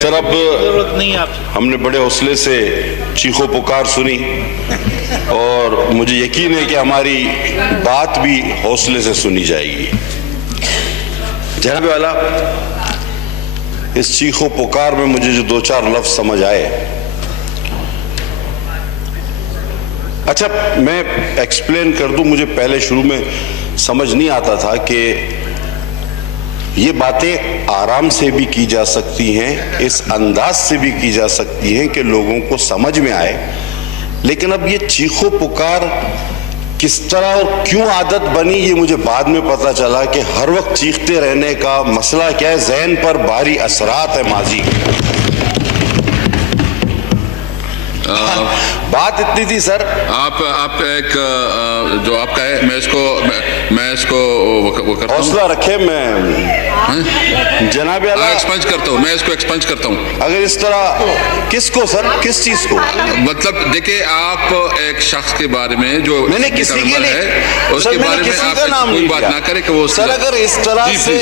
Sir, अब जरूरत नहीं है आपसे। हमने बड़े हौसले से चीखो पुकार सुनी और मुझे यकीन है कि हमारी बात भी हौसले से सुनी जाएगी। जनाब वाला, इस चीखो पुकार में मुझे जो दो चार लफ्ज समझ आए, अच्छा मैं एक्सप्लेन कर दूं। मुझे पहले शुरू में समझ नहीं आता था कि ये बातें आराम से भी की जा सकती हैं, इस अंदाज से भी की जा सकती हैं कि लोगों को समझ में आए। लेकिन अब ये चीखो पुकार किस तरह और क्यों आदत बनी, ये मुझे बाद में पता चला कि हर वक्त चीखते रहने का मसला क्या है, ज़हन पर भारी असरात है माजी के। बात इतनी थी सर। आप एक जो आपका है, मैं इसको वो करता हूं। हौसला रखे, मैं जनाब आला एक्सपंज करता हूँ, मैं इसको एक्सपंज करता हूँ। अगर इस तरह किसको सर, किस चीज को? मतलब देखिए, आप एक शख्स के बारे में जो मैंने किसी के लिए है उसके सर, बारे में आप कोई बात ना करें कि वो सर, अगर इस तरह से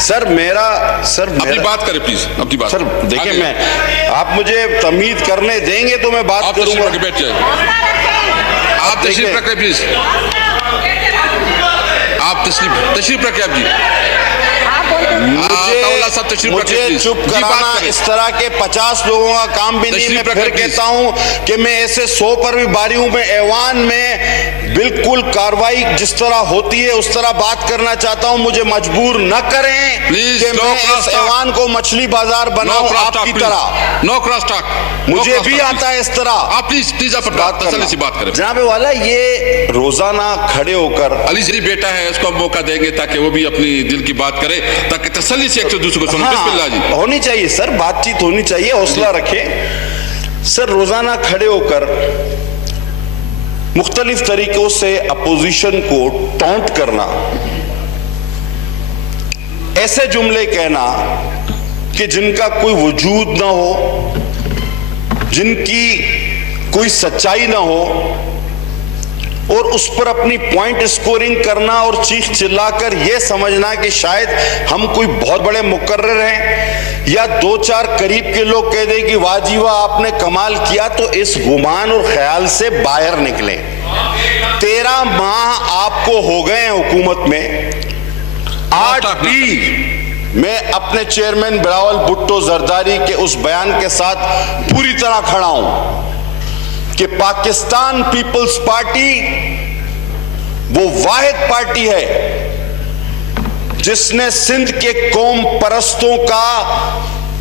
सर अपनी बात करें प्लीज, अपनी बात सर। देखिए, मैं आप मुझे तमीद करने देंगे तो मैं बात करूंगा। बैठ जाए, आप तशरीफ रखें प्लीज, आप तशरीफ रखें आप जी। मुझे चुप कराना इस तरह के 50 लोगों का काम भी नहीं। मैं फिर कहता हूं कि मैं ऐसे 100 पर भी बारी हूं। मैं ऐवान में बिल्कुल कार्रवाई जिस तरह होती है उस तरह बात करना चाहता हूं। मुझे मजबूर न करें कि मैं इस ऐवान को मछली बाजार बनाऊं आपकी तरह। नो क्रॉस टॉक, मुझे भी आता है इस तरह। आप प्लीज आप तसल्ली से बात करें। जनाब वाला, ये रोजाना खड़े होकर अली जी बेटा है, उसको हम मौका देंगे ताकि वो भी अपनी दिल की बात करे, ताकि तसल्ली से एक दूसरे को सुने। बिस्मिल्लाह जी। होनी चाहिए सर, बातचीत होनी चाहिए, हौसला रखें सर। रोजाना खड़े होकर मुख्तलिफ तरीकों से अपोजिशन को टॉन्ट करना, ऐसे जुमले कहना कि जिनका कोई वजूद ना हो, जिनकी कोई सच्चाई ना हो, और उस पर अपनी पॉइंट स्कोरिंग करना और चीख चिल्लाकर यह समझना कि शायद हम कोई बहुत बड़े मुकर्रर हैं, या दो चार करीब के लोग कह दें कि वाह जी वाह आपने कमाल किया, तो इस गुमान और ख्याल से बाहर निकले। 13 माह आपको हो गए हैं हुकूमत में। आज भी मैं अपने चेयरमैन बिलावल भुट्टो जरदारी के उस बयान के साथ पूरी तरह खड़ा हूं कि पाकिस्तान पीपल्स पार्टी वो वाहिद पार्टी है जिसने सिंध के कौम परस्तों का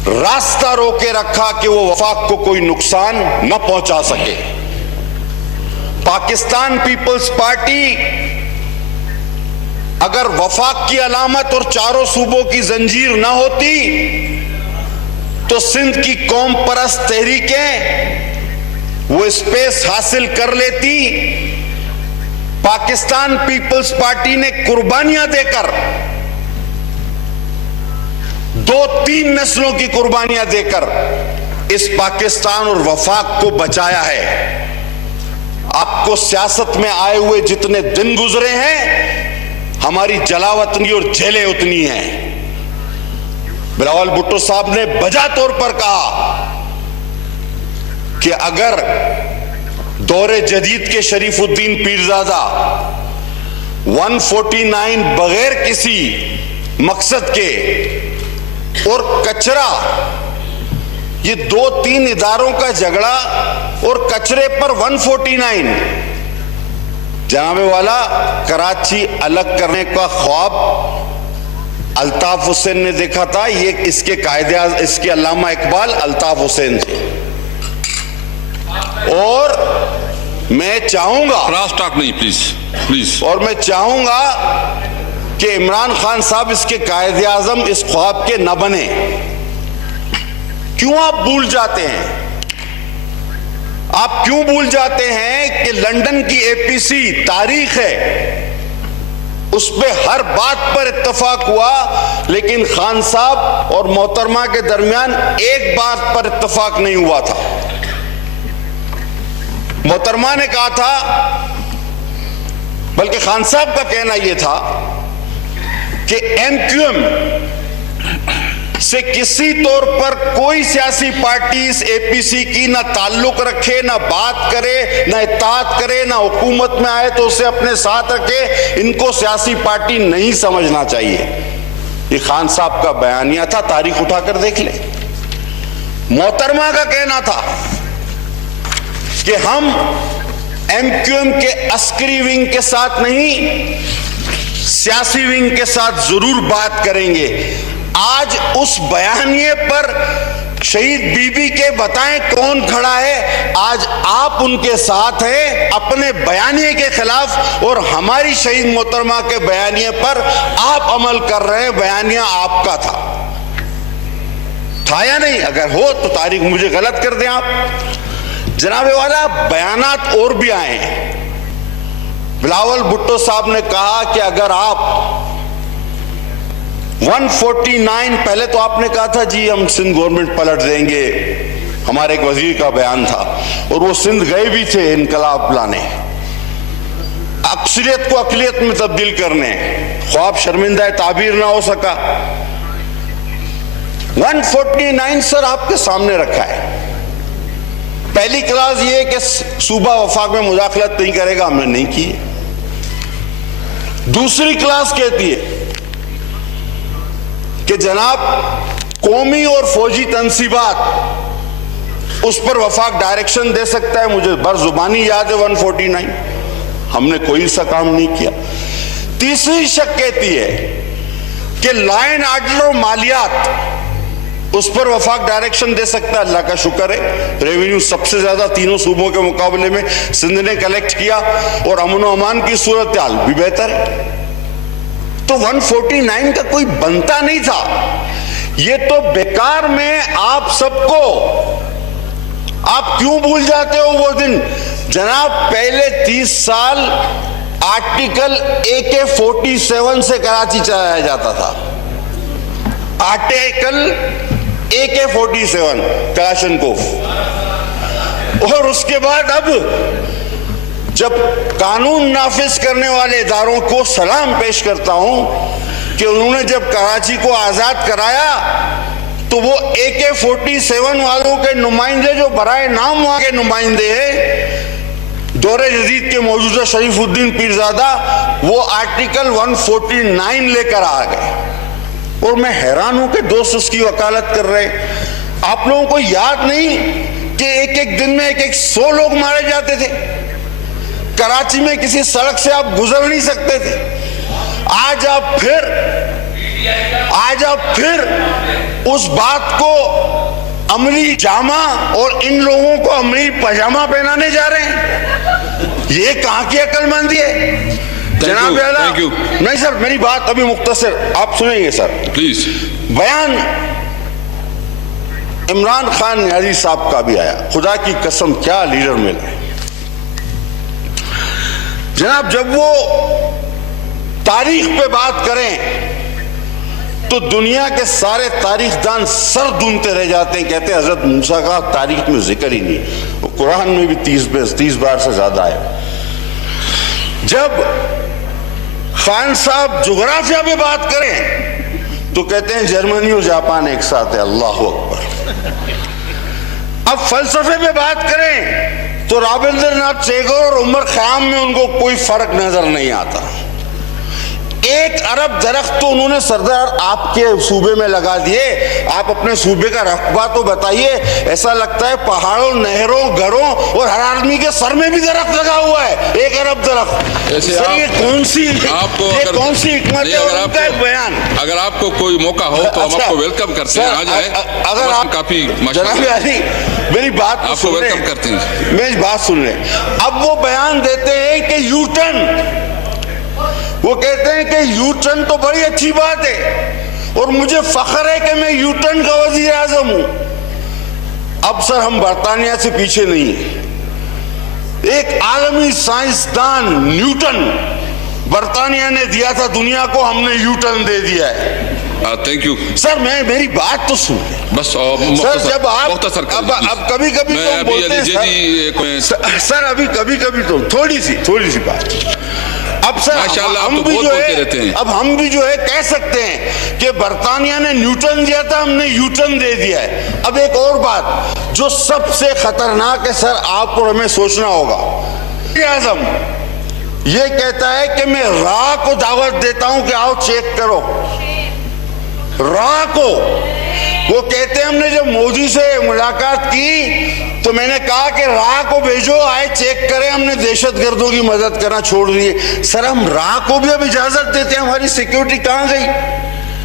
रास्ता रोके रखा कि वो वफाक को कोई नुकसान न पहुंचा सके। पाकिस्तान पीपल्स पार्टी अगर वफाक की अलामत और चारों सूबों की जंजीर ना होती तो सिंध की कौम परस्त तहरीकें वो स्पेस हासिल कर लेती। पाकिस्तान पीपल्स पार्टी ने कुर्बानियां देकर, 2-3 नस्लों की कुर्बानियां देकर इस पाकिस्तान और वफाक को बचाया है। आपको सियासत में आए हुए जितने दिन गुजरे हैं, हमारी जलावतनी और जेलें उतनी हैं। बिलावल भुट्टो साहब ने बजा तौर पर कहा कि अगर दौरे जदीद के शरीफुद्दीन पीरजादा 149 बगैर किसी मकसद के और कचरा, ये 2-3 इदारों का झगड़ा और कचरे पर 149, जनाबे वाला कराची अलग करने का ख्वाब अल्ताफ हुसैन ने देखा था। ये इसके कायदे, इसके अल्लामा इकबाल अल्ताफ हुसैन थे। और मैं चाहूंगा, क्रॉस टॉक नहीं प्लीज, और मैं चाहूंगा कि इमरान खान साहब इसके कायदे आजम इस ख्वाब के न बने। क्यों आप भूल जाते हैं, आप क्यों भूल जाते हैं कि लंदन की एपीसी तारीख है, उस पे हर बात पर इत्तफाक हुआ, लेकिन खान साहब और मोहतरमा के दरमियान एक बात पर इत्तफाक नहीं हुआ था। मोहतरमा ने कहा था, बल्कि खान साहब का कहना यह था कि एमक्यूएम से किसी तौर पर कोई सियासी पार्टी इस एपीसी की ना ताल्लुक रखे, ना बात करे, ना इत्तेहाद करे, ना हुकूमत में आए तो उसे अपने साथ रखे। इनको सियासी पार्टी नहीं समझना चाहिए। ये खान साहब का बयानिया था, तारीख उठाकर देख ले। मोहतरमा का कहना था कि हम एमक्यूएम के अस्करी विंग के साथ नहीं, सियासी विंग के साथ जरूर बात करेंगे। आज उस बयानिए पर शहीद बीबी के बताएं कौन खड़ा है। आज आप उनके साथ हैं अपने बयानिए के खिलाफ, और हमारी शहीद मोहतरमा के बयानिए पर आप अमल कर रहे हैं। बयानिया आपका था या नहीं? अगर हो तो तारीख मुझे गलत कर दें आप। जनाबे वाला, बयानात और भी आए हैं। बिलावल भुट्टो साहब ने कहा कि अगर आप 149, पहले तो आपने कहा था जी हम सिंध गवर्नमेंट पलट देंगे, हमारे एक वजीर का बयान था, और वो सिंध गए भी थे इनकलाब लाने, अक्सरियत को अकलियत में तब्दील करने। ख्वाब शर्मिंदा ताबीर ना हो सका। 149 सर आपके सामने रखा है। पहली क्लास ये कि सूबा वफाक में मुदाखलत नहीं करेगा, हमने नहीं की। दूसरी क्लास कहती है कि जनाब कौमी और फौजी तनसीबात उस पर वफाक डायरेक्शन दे सकता है। मुझे बरजुबानी याद है 149, हमने कोई सा काम नहीं किया। तीसरी शक कहती है कि लॉ एंड ऑर्डर और मालियात उस पर वफाक डायरेक्शन दे सकता है। अल्लाह का शुक्र है, रेवेन्यू सबसे ज्यादा तीनों सूबों के मुकाबले में सिंध ने कलेक्ट किया, और अमन व अमान की सूरत हाल भी बेहतर है। तो 149 का कोई बनता नहीं था। ये तो बेकार में आप सबको, आप क्यों भूल जाते हो वो दिन? जनाब पहले 30 साल आर्टिकल AK-47 से कराची चलाया जाता था। Article AK-47 कलाशनकोफ। और उसके बाद अब जब कानून नाफिज करने वाले इदारों को सलाम पेश करता हूं कि उन्होंने जब कराची को आजाद कराया तो वो AK-47 वालों के नुमाइंदे जो बराए नाम वहां के नुमाइंदे हैं, दौरे जदीद के मौजूदा शरीफुद्दीन पीरजादा, वो आर्टिकल 149 लेकर आ गए। और मैं हैरान हूं कि दोस्त उसकी वकालत कर रहे। आप लोगों को याद नहीं कि एक एक दिन में 100 लोग मारे जाते थे? कराची में किसी सड़क से आप गुजर नहीं सकते थे। आज आप फिर उस बात को अमली जामा और इन लोगों को अमली पजामा पहनाने जा रहे हैं। ये कहां की अक्लमंदी है? जनाब थैंक यू। नहीं सर, मेरी बात अभी मुख्तसर आप सुनेंगे सर प्लीज। बयान इमरान खान न्याजी साहब का भी आया। खुदा की कसम क्या लीडर मिले जनाब। जब वो तारीख पे बात करें तो दुनिया के सारे तारीखदान सर दूनते रह जाते हैं। कहते हैं हजरत मूसा का तारीख में जिक्र ही नहीं, वो कुरान में भी 30 बार से ज्यादा है। जब खान साहब जोग्राफिया पे बात करें तो कहते हैं जर्मनी और जापान एक साथ है। अल्लाह अकबर। अब फलसफे पे बात करें तो रविंद्रनाथ टैगोर और उमर खयाम में उनको कोई फर्क नजर नहीं आता। 1 अरब दरख्त तो उन्होंने सरदार आपके सूबे में लगा दिए। आप अपने सूबे का रकबा तो बताइए। ऐसा लगता है पहाड़ों, नहरों, घरों और हर आदमी के सर में भी दरख्त लगा हुआ है। 1 अरब दरख्त। सर ये कौन सी हिकमत है? उनका एक बयान। अगर आपको कोई मौका हो तो हम आपको वेलकम करते हैं। आ जाए। अगर आप काफी जनाब अली मेरी बात आपको वेलकम करते हैं। मेरी बात सुन रहे। अब वो बयान देते हैं कि यू टर्न, वो कहते हैं कि यू टर्न तो बड़ी अच्छी बात है और मुझे फख्र है कि मैं यू टर्न का वजीर आजम हूं। अब सर हम बरतानिया से पीछे नहीं है। एक आलमी साइंसदान न्यूटन बरतानिया ने दिया था दुनिया को, हमने यू टर्न दे दिया है। Thank you sir. मेरी बात तो सुन बस सर। जब आप अब कभी कभी तो बोलते हैं सर, अभी कभी कभी तो थोड़ी सी बात। अब अब सर माशाल्लाह, आप हम तो भी बहुत जो बोलते है रहते हैं। अब हम भी जो है कह सकते हैं कि बर्तानिया ने न्यूटन दिया था, हमने यूटन दे दिया है। अब एक और बात जो सबसे खतरनाक है सर, आप और हमें सोचना होगा, आजम ये कहता है कि मैं रा को दावत देता हूं कि आओ चेक करो। रा को वो कहते हैं हमने जब मोदी से मुलाकात की तो मैंने कहा कि रा को भेजो, आए चेक करें, हमने दहशतगर्दों की मदद करना छोड़ दी। सर हम रा को भी अब इजाजत देते हैं, हमारी सिक्योरिटी कहां गई?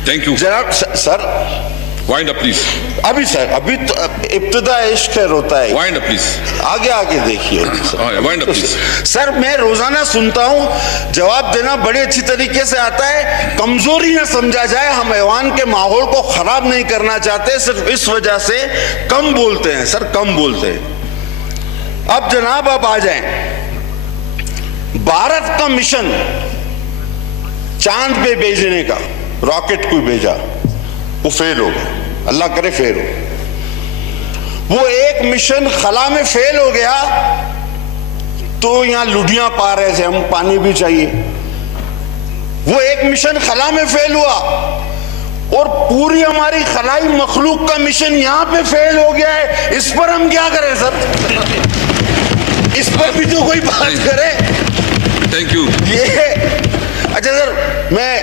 Thank you. जनाब सर वाइंड अप प्लीज, अभी सर अभी तो इब्तिदा इश्क है रोता है, वाइंड अप प्लीज, आगे आगे देखिए। Wind up please. सर मैं रोजाना सुनता हूं, जवाब देना बड़े अच्छी तरीके से आता है, कमजोरी ना समझा जाए, हम ऐवान के माहौल को खराब नहीं करना चाहते, सिर्फ इस वजह से कम बोलते हैं सर, कम बोलते हैं। अब जनाब आप आ जाएं, भारत का मिशन चांद पे भेजने का, रॉकेट कोई भेजा, वो फेल हो गया, अल्लाह करे फेल हो। वो एक मिशन खला में फेल हो गया तो यहां लुढ़ियां पा रहे थे हम, पानी भी चाहिए। वो एक मिशन खला में फेल हुआ और पूरी हमारी खलाई मखलूक का मिशन यहां पे फेल हो गया है। इस पर हम क्या करें सर? इस पर भी तो कोई बात करे। Thank you. ये अच्छा सर, मैं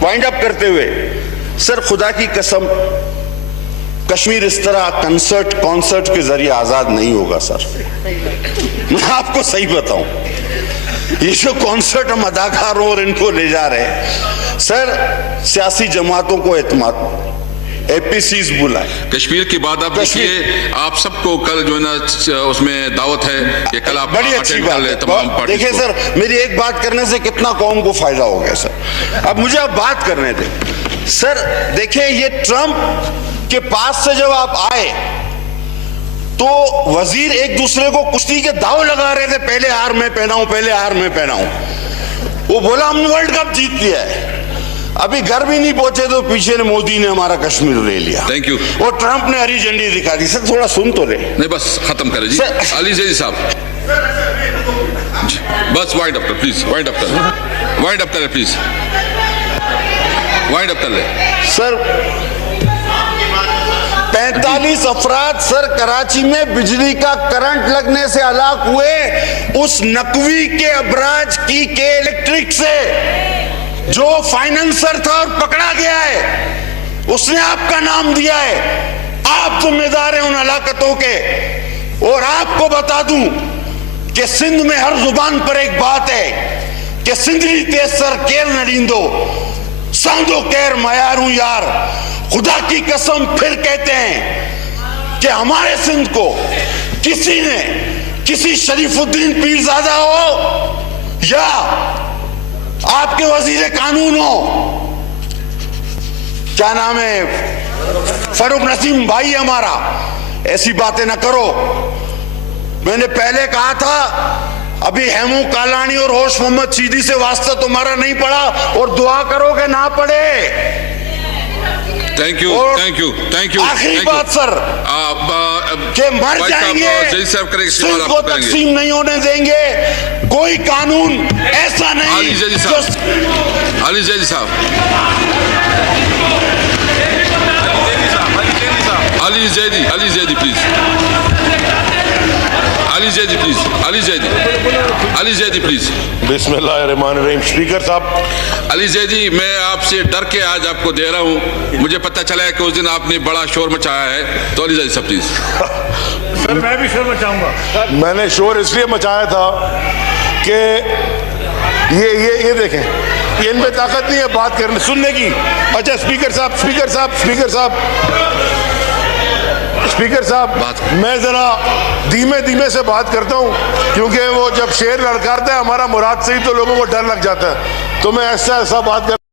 वाइंड अप करते हुए सर खुदा की कसम, कश्मीर इस तरह कॉन्सर्ट के जरिए आजाद नहीं होगा सर। मैं आपको सही बताऊं, ये जो कॉन्सर्ट हम अदाकारों और इनको ले जा रहे हैं सर, सियासी जमातों को एतमाद, एपीसीज बुलाए। कश्मीर की बात आप देखिए, आप सबको कल जो है ना उसमें दावत है कि कल आप बड़ी अच्छी अटेंड कर ले बात तमाम है। पार्टी देखिए सर, मेरी एक बात करने से कितना कौम को फायदा हो गया सर। अब मुझे आप बात करने दें सर। देखिए ये ट्रंप के पास से जब आप आए तो वजीर एक दूसरे को कुश्ती के दाव लगा रहे थे, पहले हार में पहनाऊं, पहले हार में पहनाऊं। वो बोला हमने वर्ल्ड कप जीत लिया है, अभी घर भी नहीं पहुंचे तो पीछे ने मोदी ने हमारा कश्मीर ले लिया। Thank you. और ट्रंप ने हरी झंडी दिखा दी। सर थोड़ा सुन तो ले। नहीं बस खत्म करें जी। अली जैदी साहब बस वाइंड अप कर प्लीज, वाइंड अप कर, वाइंड अप करें प्लीज, वाइंड अप कर ले सर। 45 अफराद सर कराची में बिजली का करंट लगने से हलाक हुए उस नकवी के अबराज की के इलेक्ट्रिक से, जो फाइनेंसर था और पकड़ा गया है, उसने आपका नाम दिया है। आप जिम्मेदार हैं उन हलाकतों के। और आपको बता दूं कि सिंध में हर जुबान पर एक बात है कि सिंधरी तेज सर केर नरींदो सांदो केर मयारू यार। खुदा की कसम फिर कहते हैं कि हमारे सिंध को किसी ने, किसी शरीफुद्दीन पीरजादा हो या आपके वजीर कानून हो, क्या नाम है, फरूक नसीम भाई हमारा, ऐसी बातें ना करो। मैंने पहले कहा था, अभी हेमू कालानी और होश मोहम्मद सीधी से वास्ता तुम्हारा नहीं पड़ा और दुआ करो कि ना पड़े। Thank you, thank you, thank you. आखिरी बात सर, कि मर जाएंगे, सिंध को तकसीम नहीं होने देंगे, कोई कानून ऐसा नहीं। अली जैदी साहब, अली जैदी साहब, Ali Zaidi, Ali Zaidi please, Ali Zaidi please, Ali Zaidi, Ali Zaidi please. बिस्मिल्लाहिर्रहमानिर्रहीम। स्पीकर साहब, अली जैदी, मैं आपसे डर के आज आपको दे रहा हूं, मुझे पता चला है कि उस दिन आपने बड़ा शोर मचाया है, तो अली जैदी साहब प्लीज। सर मैं भी शोर मचाऊंगा। मैंने शोर इसलिए मचाया था कि ये देखें, ये इनमें ताकत नहीं है बात करने सुनने की। अच्छा स्पीकर साहब, स्पीकर साहब, स्पीकर साहब, स्पीकर साहब, मैं जरा धीमे धीमे से बात करता हूं क्योंकि वो जब शेर लड़काता है हमारा मुराद से ही तो लोगों को डर लग जाता है, तो मैं ऐसा बात कर